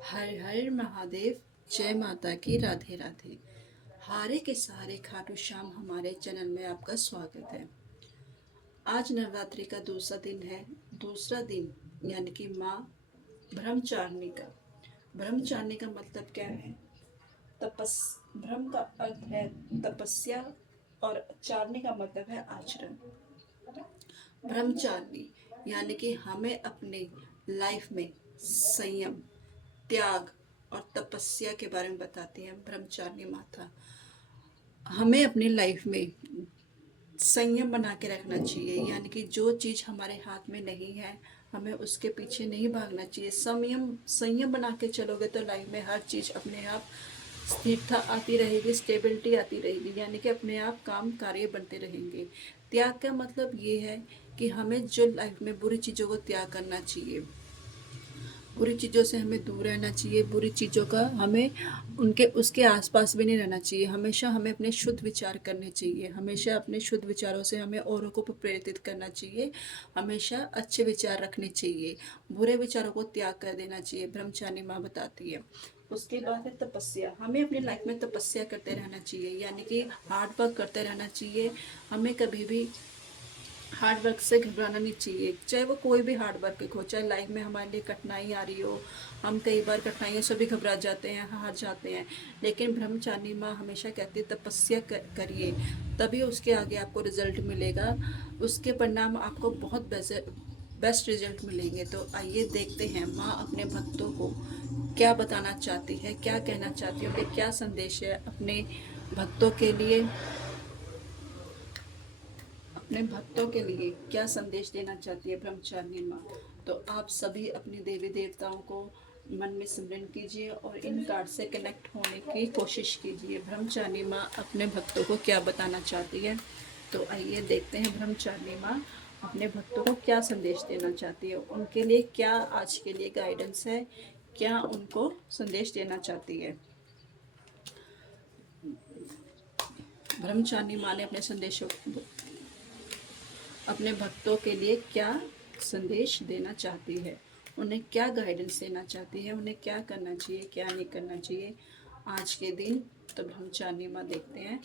हर हर महादेव। जय माता की, राधे राधे। हारे के सहारे खाटू श्याम हमारे चैनल में आपका स्वागत है। आज नवरात्रि का दूसरा दिन है। दूसरा दिन यानी कि माँ ब्रह्मचारिणी का। ब्रह्मचारिणी का मतलब क्या है? तपस ब्रह्म का अर्थ है तपस्या, और चारणी का मतलब है आचरण। ब्रह्मचारिणी यानी कि हमें अपने लाइफ में संयम, त्याग और तपस्या के बारे में बताती है ब्रह्मचारिणी माता। हमें अपनी लाइफ में संयम बना के रखना चाहिए, यानी कि जो चीज़ हमारे हाथ में नहीं है हमें उसके पीछे नहीं भागना चाहिए। संयम संयम बना के चलोगे तो लाइफ में हर चीज़ अपने आप स्थिरता आती रहेगी, स्टेबिलिटी आती रहेगी, यानी कि अपने आप काम कार्य बनते रहेंगे। त्याग का मतलब ये है कि हमें जो लाइफ में बुरी चीज़ों को त्याग करना चाहिए। बुरी चीज़ों से हमें दूर रहना चाहिए। बुरी चीज़ों का हमें उनके उसके आसपास भी नहीं रहना चाहिए। हमेशा हमें अपने शुद्ध विचार करने चाहिए। हमेशा अपने शुद्ध विचारों से हमें औरों को प्रेरित करना चाहिए। हमेशा अच्छे विचार रखने चाहिए। बुरे विचारों को त्याग कर देना चाहिए, ब्रह्मचारिणी माँ बताती है। उसके बाद है तपस्या। हमें अपनी लाइफ में तपस्या करते रहना चाहिए, यानी कि हार्ड वर्क करते रहना चाहिए। हमें कभी भी हार्ड वर्क से घबराना नहीं चाहिए, चाहे वो कोई भी हार्ड वर्क हो, चाहे लाइफ में हमारे लिए कठिनाई आ रही हो। हम कई बार कठिनाइयों से भी घबरा जाते हैं, हार जाते हैं। लेकिन ब्रह्मचारिणी माँ हमेशा कहती है तपस्या करिए, तभी उसके आगे आपको रिजल्ट मिलेगा। उसके परिणाम आपको बहुत बेस्ट रिजल्ट मिलेंगे। तो आइए देखते हैं माँ अपने भक्तों को क्या बताना चाहती है, क्या कहना चाहती है, उनके क्या संदेश है अपने भक्तों के लिए। अपने भक्तों के लिए क्या संदेश देना चाहती है ब्रह्मचारिणी माँ। तो आप सभी अपनी देवी देवताओं को मन में सिमरन कीजिए और इन कार्ड से कनेक्ट होने की कोशिश कीजिए। ब्रह्मचारिणी माँ अपने भक्तों को क्या बताना चाहती है। तो आइए देखते हैं ब्रह्मचारिणी माँ अपने भक्तों को क्या संदेश देना चाहती है, उनके लिए क्या आज के लिए गाइडेंस है, क्या उनको संदेश देना चाहती है। ब्रह्मचारिणी माँ ने अपने संदेशों अपने भक्तों के लिए क्या संदेश देना चाहती है, उन्हें क्या गाइडेंस देना चाहती है, उन्हें क्या करना चाहिए, क्या नहीं करना चाहिए आज के दिन। तो ब्रह्मचारिणी माँ देखते हैं।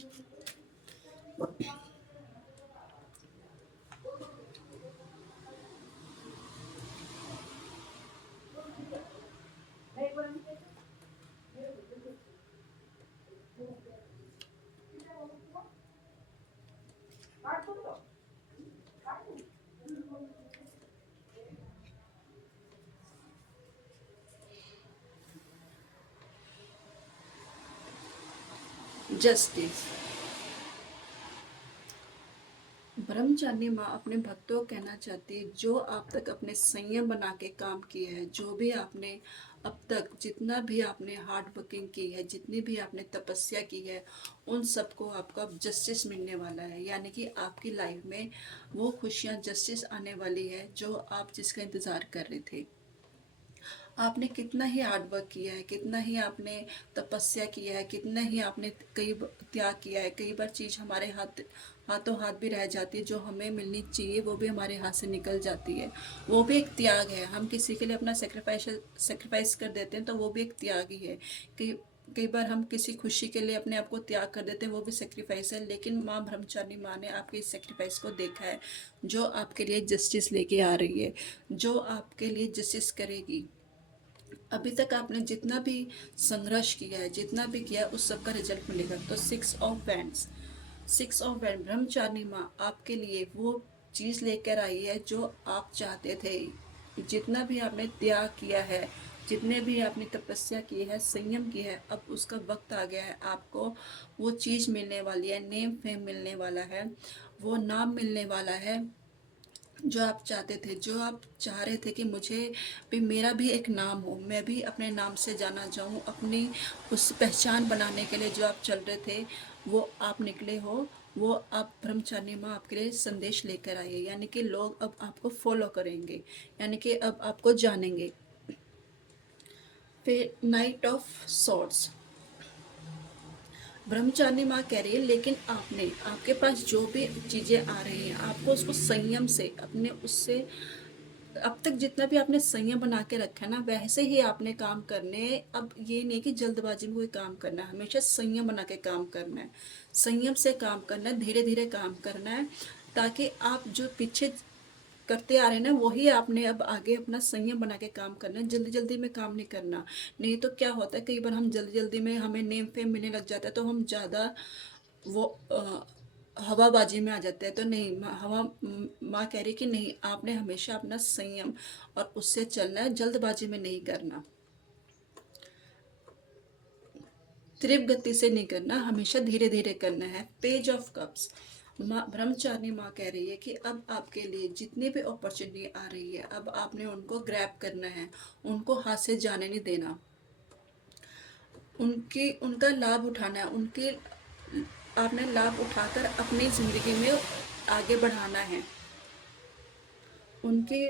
जस्टिस। ब्रह्मचारिणी माँ अपने भक्तों को कहना चाहती है, जो आप तक अपने संयम बना के काम किया है, जो भी आपने अब तक जितना भी आपने हार्ड वर्किंग की है, जितनी भी आपने तपस्या की है, उन सबको आपको अब जस्टिस मिलने वाला है। यानी कि आपकी लाइफ में वो खुशियाँ, जस्टिस आने वाली है जो आप जिसका इंतज़ार कर रहे थे। आपने कितना ही हार्ड वर्क किया है, कितना ही आपने तपस्या किया है, कितना ही आपने कई त्याग किया है। कई बार चीज़ हमारे हाथों हाथ भी रह जाती है, जो हमें मिलनी चाहिए वो भी हमारे हाथ से निकल जाती है। वो भी एक त्याग है। हम किसी के लिए अपना सेक्रीफाइस कर देते हैं तो वो भी एक त्याग ही है। कई कई बार हम किसी खुशी के लिए अपने आप को त्याग कर देते हैं, वो भी सेक्रीफाइस है। लेकिन माँ ब्रह्मचारिणी माँ ने आपके इस सेक्रीफाइस को देखा है, जो आपके लिए जस्टिस लेके आ रही है, जो आपके लिए जस्टिस करेगी। अभी तक आपने जितना भी संघर्ष किया है, जितना भी किया है, उस सब का रिजल्ट मिलेगा। तो 6 of wands, 6 of wand Brahmacharini माँ आपके लिए वो चीज़ लेकर आई है जो आप चाहते थे। जितना भी आपने त्याग किया है, जितने भी आपने तपस्या की है, संयम की है, अब उसका वक्त आ गया है। आपको वो चीज़ मिलने वाली है, नेम फेम मिलने वाला है, वो नाम मिलने वाला है जो आप चाहते थे। जो आप चाह रहे थे कि मुझे भी, मेरा भी एक नाम हो, मैं भी अपने नाम से जाना जाऊं, अपनी उस पहचान बनाने के लिए जो आप चल रहे थे वो आप निकले हो। वो आप ब्रह्मचारिणी माँ आपके लिए संदेश लेकर आई है, यानी कि लोग अब आपको फॉलो करेंगे, यानी कि अब आपको जानेंगे। फिर नाइट ऑफ सॉर्ड्स, ब्रह्मचारिणी माँ कह रही है लेकिन आपने, आपके पास जो भी चीज़ें आ रही हैं, आपको उसको संयम से अपने उससे अब तक जितना भी आपने संयम बना के रखा है ना, वैसे ही आपने काम करने हैं। अब ये नहीं कि जल्दबाजी में कोई काम करना है, हमेशा संयम बना के काम करना है, संयम से काम करना है, धीरे धीरे काम करना है, ताकि आप जो पीछे करते आ रहे हैं ना, वही आपने अब आगे अपना संयम बना के काम करना है। जल्दी जल्दी में काम नहीं करना। नहीं तो क्या होता है, कई बार हम जल्दी जल्दी में हमें नेम फेम मिलने लग जाता है, तो हम ज़्यादा वो हवाबाजी में आ जाते हैं। तो नहीं, माँ कह रही कि नहीं, आपने हमेशा अपना संयम और उससे चलना है, जल्दबाजी में नहीं करना, तीव्र गति से नहीं करना, हमेशा धीरे धीरे करना है। पेज ऑफ कप्स, माँ ब्रह्मचारिणी माँ कह रही है कि अब आपके लिए जितनी भी अपॉर्चुनिटी आ रही है, अब आपने उनको ग्रैब करना है, उनको हाथ से जाने नहीं देना, उनकी उनका लाभ उठाना है, उनके आपने लाभ उठाकर अपनी ज़िंदगी में आगे बढ़ाना है। उनके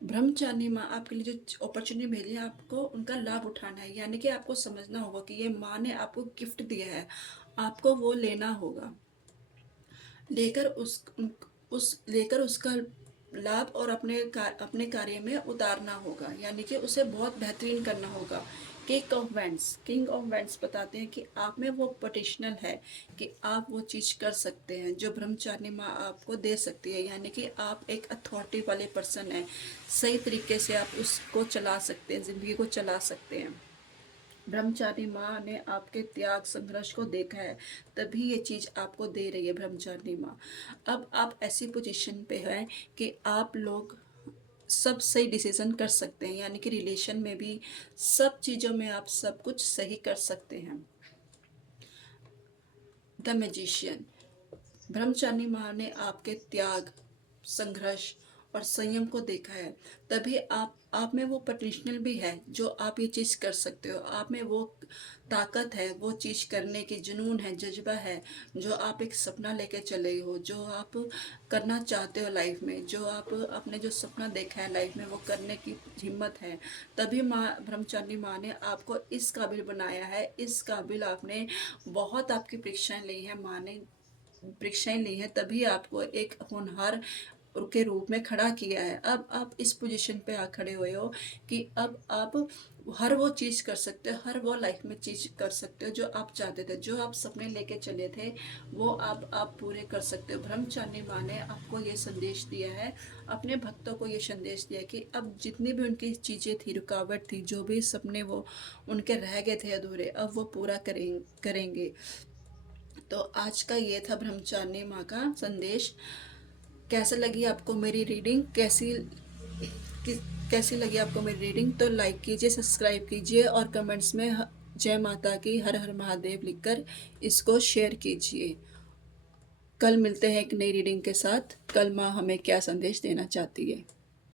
ब्रह्मचारिणी माँ आपके लिए जो अपॉर्चुनिटी भेजी है, आपको उनका लाभ उठाना है। यानी कि आपको समझना होगा कि ये माँ ने आपको गिफ्ट दिया है, आपको वो लेना होगा, लेकर लेकर उसका लाभ और अपने कार्य में उतारना होगा, यानी कि उसे बहुत बेहतरीन करना होगा। किंग ऑफ वेंट्स बताते हैं कि आप में वो पोटेंशियल है कि आप वो चीज़ कर सकते हैं जो ब्रह्मचारिणी माँ आपको दे सकती है। यानी कि आप एक अथॉरिटी वाले पर्सन हैं, सही तरीके से आप उसको चला सकते हैं, ज़िंदगी को चला सकते हैं। ब्रह्मचारिणी माँ ने आपके त्याग संघर्ष को देखा है, तभी ये चीज़ आपको दे रही है ब्रह्मचारिणी माँ। अब आप ऐसी पोजीशन पे हैं कि आप लोग सब सही डिसीजन कर सकते हैं, यानी कि रिलेशन में भी सब चीज़ों में आप सब कुछ सही कर सकते हैं। द मैजिशियन, ब्रह्मचारिणी माँ ने आपके त्याग, संघर्ष और संयम को देखा है, तभी आप में वो पोटेंशियल भी है जो आप ये चीज़ कर सकते हो। आप में वो ताकत है, वो चीज़ करने की जुनून है, जज्बा है, जो आप एक सपना लेके चले हो, जो आप करना चाहते हो लाइफ में, जो आप अपने जो सपना देखा है लाइफ में वो करने की हिम्मत है। तभी माँ ब्रह्मचारिणी माँ ने आपको इस काबिल बनाया है, इस काबिल आपने बहुत आपकी परीक्षाएं ली हैं, माँ ने परीक्षाएं ली हैं, तभी आपको एक होनहार के रूप में खड़ा किया है। अब आप इस पोजीशन पे आ खड़े हुए हो कि अब आप हर वो चीज़ कर सकते हो, हर वो लाइफ में चीज़ कर सकते हो जो आप चाहते थे, जो आप सपने लेके चले थे, वो आप पूरे कर सकते हो। ब्रह्मचारिणी माँ ने आपको ये संदेश दिया है, अपने भक्तों को ये संदेश दिया कि अब जितनी भी उनकी चीज़ें थी, रुकावट थी, जो भी सपने वो उनके रह गए थे अधूरे, अब वो पूरा करेंगे। तो आज का ये था ब्रह्मचारिणी माँ का संदेश। कैसे लगी आपको मेरी रीडिंग, कैसी लगी आपको मेरी रीडिंग? तो लाइक कीजिए, सब्सक्राइब कीजिए और कमेंट्स में जय माता की, हर हर महादेव लिखकर इसको शेयर कीजिए। कल मिलते हैं एक नई रीडिंग के साथ। कल माँ हमें क्या संदेश देना चाहती है।